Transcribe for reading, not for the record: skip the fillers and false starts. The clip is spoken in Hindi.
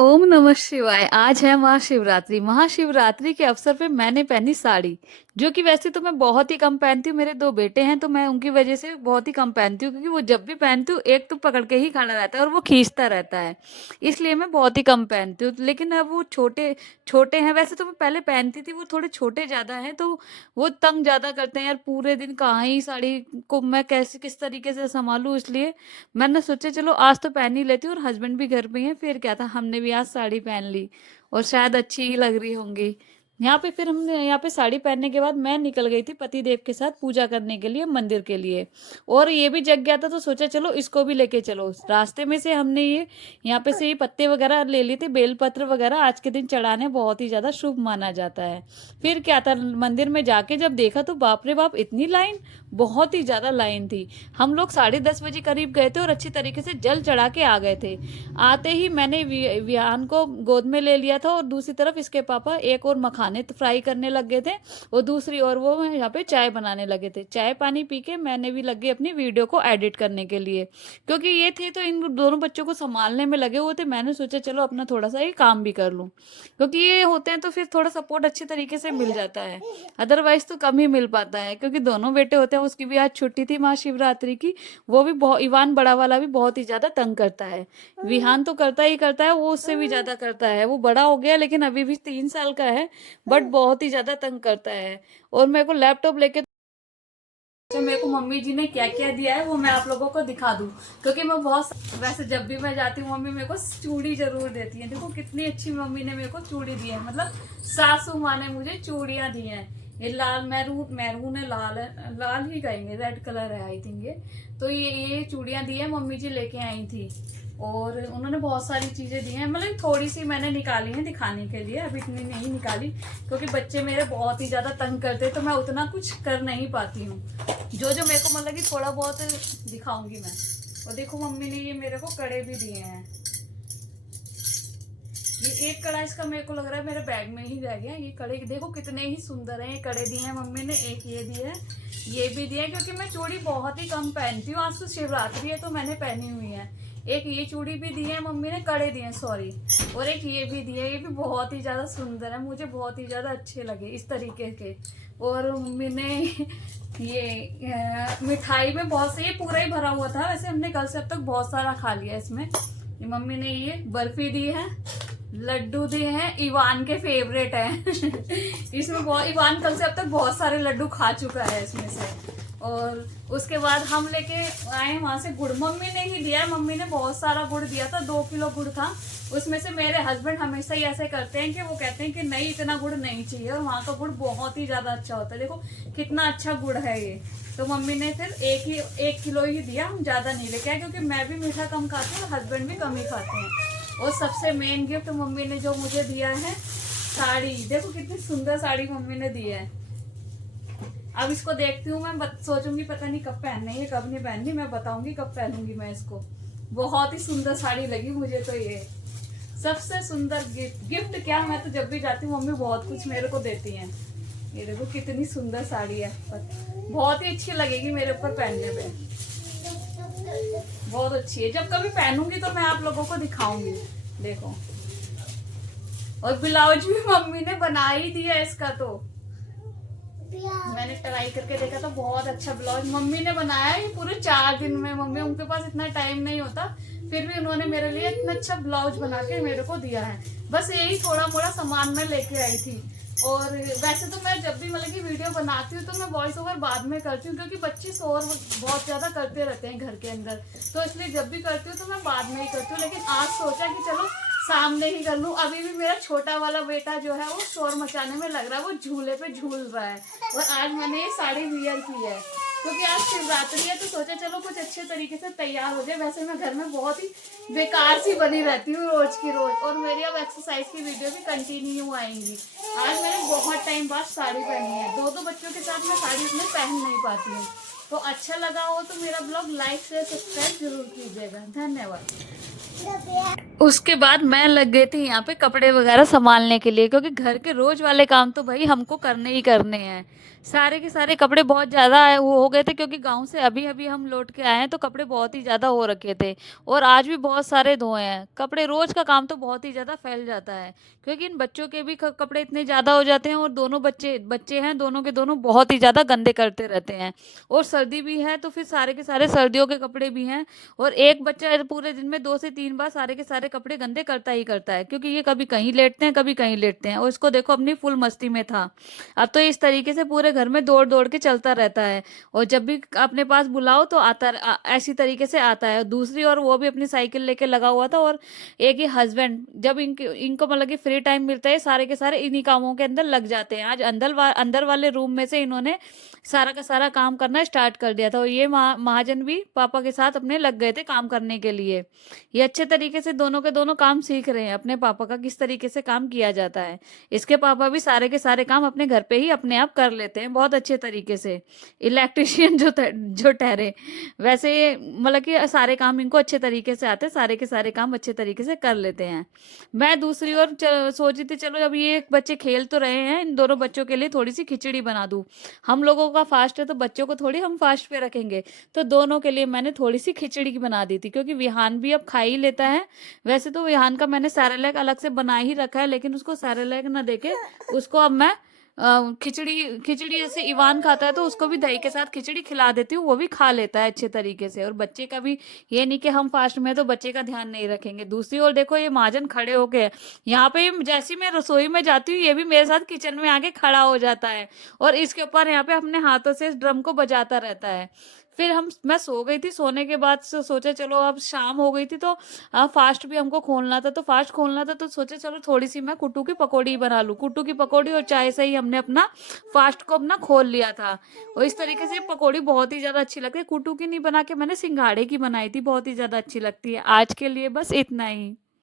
ओम नमः शिवाय। आज है महाशिवरात्रि। महाशिवरात्रि के अवसर पे मैंने पहनी साड़ी, जो कि वैसे तो मैं बहुत ही कम पहनती हूँ। मेरे दो बेटे हैं तो मैं उनकी वजह से बहुत ही कम पहनती हूँ, क्योंकि वो जब भी पहनती हूँ एक तो पकड़ के ही खड़ा रहता है और वो खींचता रहता है। इसलिए मैं बहुत ही कम पहनती हूँ। लेकिन अब वो छोटे छोटे हैं। वैसे तो मैं पहले पहनती थी, वो थोड़े छोटे ज्यादा हैं तो वो तंग ज्यादा करते हैं यार। पूरे दिन कहाँ ही साड़ी को मैं कैसे किस तरीके से संभालूं, इसलिए मैंने सोचा चलो आज तो पहन ही लेती हूँ। और हस्बैंड भी घर पे हैं, फिर क्या था, हमने भी आज साड़ी पहन ली और शायद अच्छी ही लग रही होंगी। यहाँ पे फिर हमने यहाँ पे साड़ी पहनने के बाद मैं निकल गई थी पति देव के साथ पूजा करने के लिए मंदिर के लिए। और ये भी जग गया था तो सोचा चलो इसको भी लेके चलो। रास्ते में से हमने ये यहाँ पे से ये पत्ते वगैरह ले लिए थे, बेलपत्र वगैरह आज के दिन चढ़ाने बहुत ही ज्यादा शुभ माना जाता है। फिर क्या था, मंदिर में जाके जब देखा तो बाप रे बाप, इतनी लाइन, बहुत ही ज्यादा लाइन थी। हम लोग 10:30 बजे करीब गए थे और अच्छी तरीके से जल चढ़ा के आ गए थे। आते ही मैंने विहान को गोद में ले लिया था और दूसरी तरफ इसके पापा एक और मखाने फ्राई करने लग गए थे और दूसरी ओर वो यहाँ पे चाय बनाने लगे थे। चाय पानी पी के मैंने भी लग गई अपनी वीडियो को एडिट करने के लिए, क्योंकि ये थे तो इन दोनों बच्चों को संभालने में लगे हुए थे। मैंने सोचा चलो अपना थोड़ा सा ये काम भी कर लूं, क्योंकि ये होते हैं तो फिर थोड़ा सपोर्ट अच्छे तरीके से मिल जाता है। अदरवाइज तो कम ही मिल पाता है, क्योंकि दोनों बेटे होते हैं। उसकी भी आज छुट्टी थी महाशिवरात्रि की। वो भी बहुत, इवान बड़ा वाला भी बहुत ही ज्यादा तंग करता है। विहान तो करता ही करता है, वो उससे भी ज्यादा करता है। वो बड़ा हो गया लेकिन अभी भी 3 साल का है, बट बहुत ही ज्यादा तंग करता है। और मेरे को लैपटॉप लेके तो मेरे को मम्मी जी ने क्या क्या दिया है वो मैं आप लोगों को दिखा दूं, क्योंकि मैं बहुत, वैसे जब भी मैं जाती हूँ मम्मी मेरे को चूड़ी जरूर देती है। देखो कितनी अच्छी मम्मी ने मेरे को चूड़ी दी है, मतलब सासू माँ ने मुझे चूड़ियां दी हैं। ये लाल मैरून मैरून है, लाल है, लाल ही कहेंगे, रेड कलर है आई थिंक ये। तो ये चूड़ियां दी है, मम्मी जी लेके आई थी। और उन्होंने बहुत सारी चीजें दी हैं, मतलब थोड़ी सी मैंने निकाली है दिखाने के लिए, अभी इतनी नहीं निकाली क्योंकि बच्चे मेरे बहुत ही ज्यादा तंग करते हैं तो मैं उतना कुछ कर नहीं पाती हूँ। जो जो मेरे को मतलब कि थोड़ा बहुत दिखाऊंगी मैं। और देखो मम्मी ने ये मेरे को कड़े भी दिए हैं। ये एक कड़ा इसका मेरे को लग रहा है मेरे बैग में ही रह गया। ये कड़े देखो कितने ही सुंदर हैं। ये कड़े दिए हैं मम्मी ने, एक ये दिए है, ये भी दिए हैं, क्योंकि मैं चूड़ी बहुत ही कम पहनती हूँ। आज तो शिवरात्रि है तो मैंने पहनी हुई है। एक ये चूड़ी भी दी है मम्मी ने, कड़े दिए सॉरी। और एक ये भी दिए, ये भी बहुत ही ज्यादा सुंदर है, मुझे बहुत ही ज्यादा अच्छे लगे इस तरीके के। और मम्मी ने ये मिठाई में बहुत से, ये पूरा ही भरा हुआ था वैसे, हमने कल से अब तक बहुत सारा खा लिया इसमें। ये मम्मी ने ये बर्फी दी है, लड्डू दिए हैं, इवान के फेवरेट है इसमें बहुत, इवान कल से अब तक बहुत सारे लड्डू खा चुका है इसमें से। और उसके बाद हम लेके आए वहां से गुड़, मम्मी ने ही दिया। मम्मी ने बहुत सारा गुड़ दिया था, 2 किलो गुड़ था उसमें से। मेरे हस्बैंड हमेशा ही ऐसे करते हैं कि वो कहते हैं कि नहीं इतना गुड़ नहीं चाहिए, और वहाँ का गुड़ बहुत ही ज्यादा अच्छा होता है। देखो कितना अच्छा गुड़ है ये। तो मम्मी ने फिर 1 किलो ही दिया, हम ज्यादा नहीं लेके आए, क्योंकि मैं भी मीठा कम खाती हूँ और हस्बैंड भी कम ही खाते हैं। और सबसे मेन गिफ्ट मम्मी ने जो मुझे दिया है, साड़ी। देखो कितनी सुंदर साड़ी मम्मी ने दी है। अब इसको देखती हूँ मैं, सोचूंगी पता नहीं कब पहननी है कब नहीं पहननी, मैं बताऊंगी कब पहनूंगी मैं इसको। बहुत ही सुंदर साड़ी लगी मुझे तो ये। सबसे सुंदर गिफ्ट, गिफ्ट क्या, मैं तो जब भी जाती हूँ मम्मी बहुत कुछ मेरे को देती हैं। ये देखो कितनी सुंदर साड़ी है, बहुत ही अच्छी लगेगी मेरे ऊपर पहनने पे, बहुत अच्छी है। जब कभी पहनूंगी तो मैं आप लोगों को दिखाऊंगी। देखो, और ब्लाउज भी मम्मी ने बना ही दिया इसका। तो मैंने ट्राई करके देखा तो बहुत अच्छा ब्लाउज मम्मी ने बनाया है पूरे 4 दिन में। मम्मी, उनके पास इतना टाइम नहीं होता, फिर भी उन्होंने मेरे लिए इतना अच्छा ब्लाउज बना के मेरे को दिया है। बस यही थोड़ा मोड़ा सामान मैं लेके आई थी। और वैसे तो मैं जब भी मतलब कि वीडियो बनाती हूँ तो मैं वॉइस ओवर बाद में करती हूँ, क्योंकि बच्चे शोर बहुत ज्यादा करते रहते हैं घर के अंदर, तो इसलिए जब भी करती हूँ तो मैं बाद में ही करती हूँ। लेकिन आज सोचा कि चलो सामने ही कर लूं। अभी भी मेरा छोटा वाला बेटा जो है वो शोर मचाने में लग रहा है, वो झूले पे झूल रहा है। और आज मैंने ये साड़ी वियर की है क्योंकि आज शिवरात्रि है, तो सोचा चलो कुछ अच्छे तरीके से तैयार हो जाए। वैसे मैं घर में बहुत ही बेकार सी बनी रहती हूँ रोज की रोज, और मेरी अब एक्सरसाइज की वीडियो भी कंटिन्यू आएंगी। आज मैंने बहुत टाइम बाद साड़ी पहनी है, 2 बच्चों के साथ मैं साड़ी इतने पहन नहीं पाती हूँ। तो अच्छा लगा हो तो मेरा ब्लॉग लाइक शेयर सब्सक्राइब जरूर कीजिएगा। धन्यवाद। उसके बाद मैं लग गई थी यहाँ पे कपड़े वगैरह संभालने के लिए, क्योंकि घर के रोज वाले काम तो भाई हमको करने ही करने हैं। सारे के सारे कपड़े बहुत ज़्यादा हो गए थे, क्योंकि गांव से अभी अभी हम लौट के आए हैं, तो कपड़े बहुत ही ज़्यादा हो रखे थे। और आज भी बहुत सारे धोए हैं कपड़े। रोज का काम तो बहुत ही ज़्यादा फैल जाता है, क्योंकि इन बच्चों के भी कपड़े इतने ज़्यादा हो जाते हैं, और दोनों बच्चे बच्चे हैं, दोनों के दोनों बहुत ही ज़्यादा गंदे करते रहते हैं। और सर्दी भी है, तो फिर सारे के सारे सर्दियों के कपड़े भी हैं। और एक बच्चा पूरे दिन में 2 से 3 बार सारे के सारे कपड़े गंदे करता ही करता है, क्योंकि ये कभी कहीं लेटते हैं, कभी कहीं लेटते हैं। और इसको देखो अपनी फुल मस्ती में था। अब तो इस तरीके से पूरे घर में दौड़ दौड़ के चलता रहता है, और जब भी अपने पास बुलाओ तो ऐसी तरीके से आता है। दूसरी ओर वो भी अपनी साइकिल लेके लगा हुआ था। और एक ही हस्बैंड, जब इनको मतलब कि फ्री टाइम मिलता है, सारे के सारे इन्हीं कामों के अंदर लग जाते हैं। आज अंदर वाले रूम में से इन्होंने सारा का सारा काम करना स्टार्ट कर दिया था। और ये महाजन भी पापा के साथ अपने लग गए थे काम करने के लिए। ये अच्छे तरीके से दोनों के दोनों काम सीख रहे हैं अपने पापा का, किस तरीके से काम किया जाता है। इसके पापा भी सारे के सारे काम अपने घर पे ही अपने आप कर लेते हैं बहुत अच्छे तरीके से। इलेक्ट्रिशियन जो ठहरे, वैसे मतलब कि सारे काम इनको अच्छे तरीके से आते हैं, सारे के सारे काम अच्छे तरीके से कर लेते हैं। मैं दूसरी ओर सोची थी चलो अभी ये बच्चे खेल तो रहे हैं, इन दोनों बच्चों के लिए थोड़ी सी खिचड़ी बना दूं। हम लोगों का फास्ट है, तो बच्चों को थोड़ी हम फास्ट पे रखेंगे। तो दोनों के लिए मैंने थोड़ी सी खिचड़ी की बना दी थी, क्योंकि विहान भी अब खा ही लेता है। वैसे तो विहान का मैंने सैरेलैक अलग से बना ही रखा है, लेकिन उसको सैरेलैक ना देके उसको अब मैं खिचड़ी खिचड़ी जैसे इवान खाता है, तो उसको भी दही के साथ खिचड़ी खिला देती हूँ, वो भी खा लेता है अच्छे तरीके से। और बच्चे का भी ये नहीं कि हम फास्ट में तो बच्चे का ध्यान नहीं रखेंगे। दूसरी ओर देखो ये महाजन खड़े हो गए यहाँ पे, जैसे मैं रसोई में जाती हूँ ये भी मेरे साथ किचन में आके खड़ा हो जाता है, और इसके ऊपर यहाँ पे अपने हाथों से इस ड्रम को बजाता रहता है। फिर मैं सो गई थी, सोने के बाद सोचा चलो अब शाम हो गई थी, तो फास्ट भी हमको खोलना था, तो फास्ट खोलना था, तो सोचा चलो थोड़ी सी मैं कुट्टू की पकौड़ी बना लूँ। कुट्टू की पकौड़ी और चाय से ही हमने अपना फास्ट को अपना खोल लिया था। और इस तरीके से पकौड़ी बहुत ही ज़्यादा अच्छी लगती है। कुट्टू की नहीं बना के मैंने सिंघाड़े की बनाई थी, बहुत ही ज़्यादा अच्छी लगती है। आज के लिए बस इतना ही।